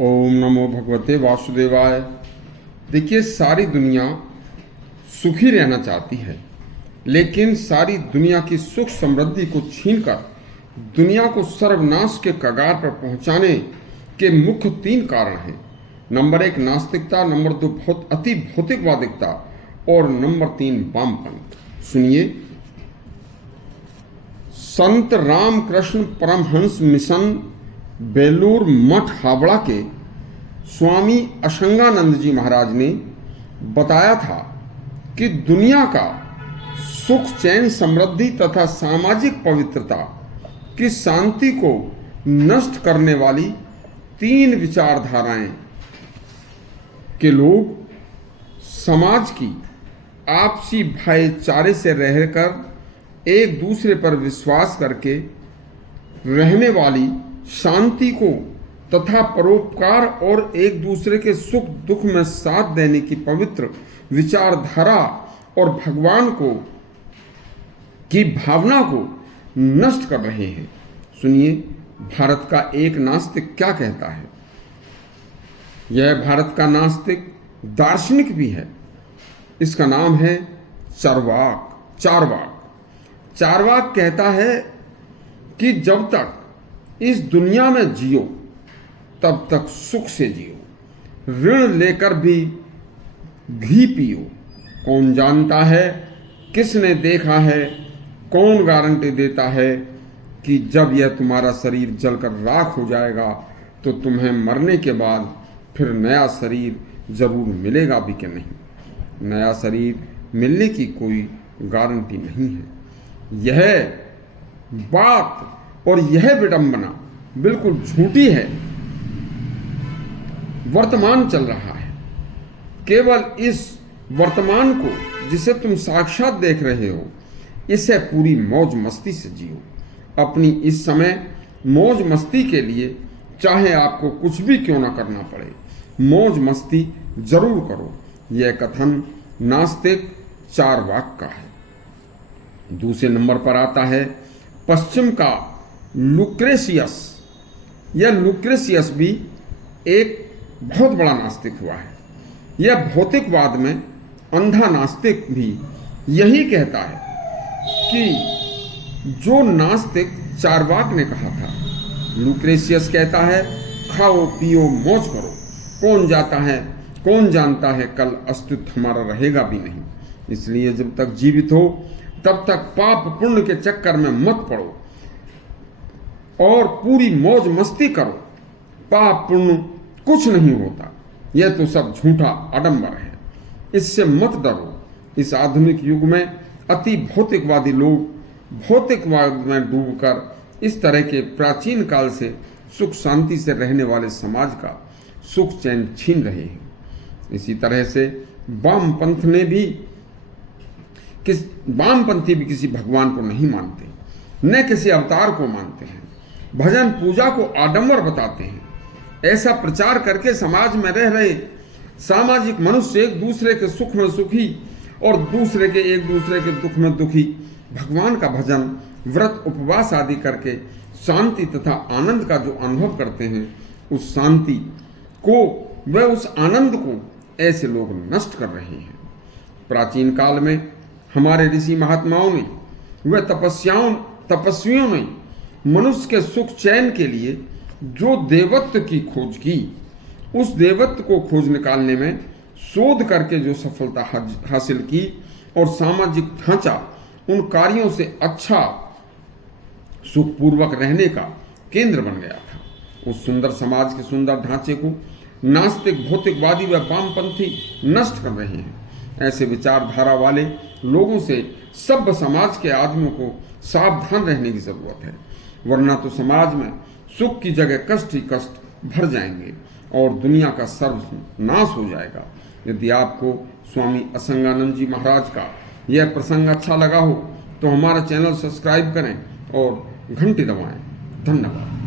ओम नमो भगवते वासुदेवाय। देखिए, सारी दुनिया सुखी रहना चाहती है, लेकिन सारी दुनिया की सुख समृद्धि को छीनकर दुनिया को सर्वनाश के कगार पर पहुंचाने के मुख्य 3 कारण हैं। नंबर 1 नास्तिकता, नंबर 2 अति भौतिकवादिकता और नंबर 3 वामपंथ। सुनिए, संत रामकृष्ण परमहंस मिशन बेलूर मठ हावड़ा के स्वामी असंगानंद जी महाराज ने बताया था कि दुनिया का सुख, चैन, समृद्धि तथा सामाजिक पवित्रता की शांति को नष्ट करने वाली 3 विचारधाराएं के लोग समाज की आपसी भाईचारे से रहकर एक दूसरे पर विश्वास करके रहने वाली शांति को तथा परोपकार और एक दूसरे के सुख दुख में साथ देने की पवित्र विचारधारा और भगवान को की भावना को नष्ट कर रहे हैं। सुनिए, भारत का एक नास्तिक क्या कहता है। यह भारत का नास्तिक दार्शनिक भी है। इसका नाम है चार्वाक। चार्वाक कहता है कि जब तक इस दुनिया में जियो तब तक सुख से जियो, ऋण लेकर भी घी पियो। कौन जानता है, किसने देखा है, कौन गारंटी देता है कि जब यह तुम्हारा शरीर जलकर राख हो जाएगा तो तुम्हें मरने के बाद फिर नया शरीर जरूर मिलेगा भी कि नहीं। नया शरीर मिलने की कोई गारंटी नहीं है। यह बात और यह विडंबना बिल्कुल झूठी है। वर्तमान चल रहा है। केवल इस वर्तमान को, जिसे तुम साक्षात देख रहे हो, इसे पूरी मौज मस्ती से जियो। अपनी इस समय मौज मस्ती के लिए चाहे आपको कुछ भी क्यों ना करना पड़े, मौज मस्ती जरूर करो। यह कथन नास्तिक चार्वाक का है। दूसरे नंबर पर आता है पश्चिम का लुक्रेशियस। यह लुक्रेशियस भी एक बहुत बड़ा नास्तिक हुआ है। यह भौतिकवाद में अंधा नास्तिक भी यही कहता है कि जो नास्तिक चार्वाक ने कहा था। लुक्रेशियस कहता है खाओ पियो मौज करो, कौन जानता है कल अस्तित्व हमारा रहेगा भी नहीं। इसलिए जब तक जीवित हो तब तक पाप पुण्य के चक्कर में मत पड़ो और पूरी मौज मस्ती करो। पाप पुण्य कुछ नहीं होता, यह तो सब झूठा आडंबर है। इससे मत डरो। इस आधुनिक युग में अति भौतिकवादी लोग भौतिकवाद में डूबकर इस तरह के प्राचीन काल से सुख शांति से रहने वाले समाज का सुख चैन छीन रहे हैं। इसी तरह से वामपंथी भी किसी भगवान को नहीं मानते, न किसी अवतार को मानते हैं। भजन पूजा को आडंबर बताते हैं। ऐसा प्रचार करके समाज में रह रहे सामाजिक मनुष्य एक दूसरे के सुख में सुखी और दूसरे के दुख में दुखी भगवान का भजन, व्रत, उपवास आदि करके शांति तथा आनंद का जो अनुभव करते हैं, उस शांति को व उस आनंद को ऐसे लोग नष्ट कर रहे हैं। प्राचीन काल में हमारे ऋषि महात्माओं ने व तपस्वियों ने मनुष्य के सुख चैन के लिए जो देवत्व की खोज की, उस देवत्व को खोज निकालने में शोध करके जो सफलता हासिल की और सामाजिक ढांचा उन कार्यों से अच्छा सुखपूर्वक रहने का केंद्र बन गया था। उस सुंदर समाज के सुंदर ढांचे को नास्तिक, भौतिकवादी व वामपंथी नष्ट कर रहे हैं। ऐसे विचारधारा वाले लोगों से सभ्य समाज के आदमियों को सावधान रहने की जरूरत है, वरना तो समाज में सुख की जगह कष्ट ही कष्ट भर जाएंगे और दुनिया का सर्वनाश हो जाएगा। यदि आपको स्वामी असंगानंद जी महाराज का यह प्रसंग अच्छा लगा हो तो हमारा चैनल सब्सक्राइब करें और घंटी दबाएं। धन्यवाद।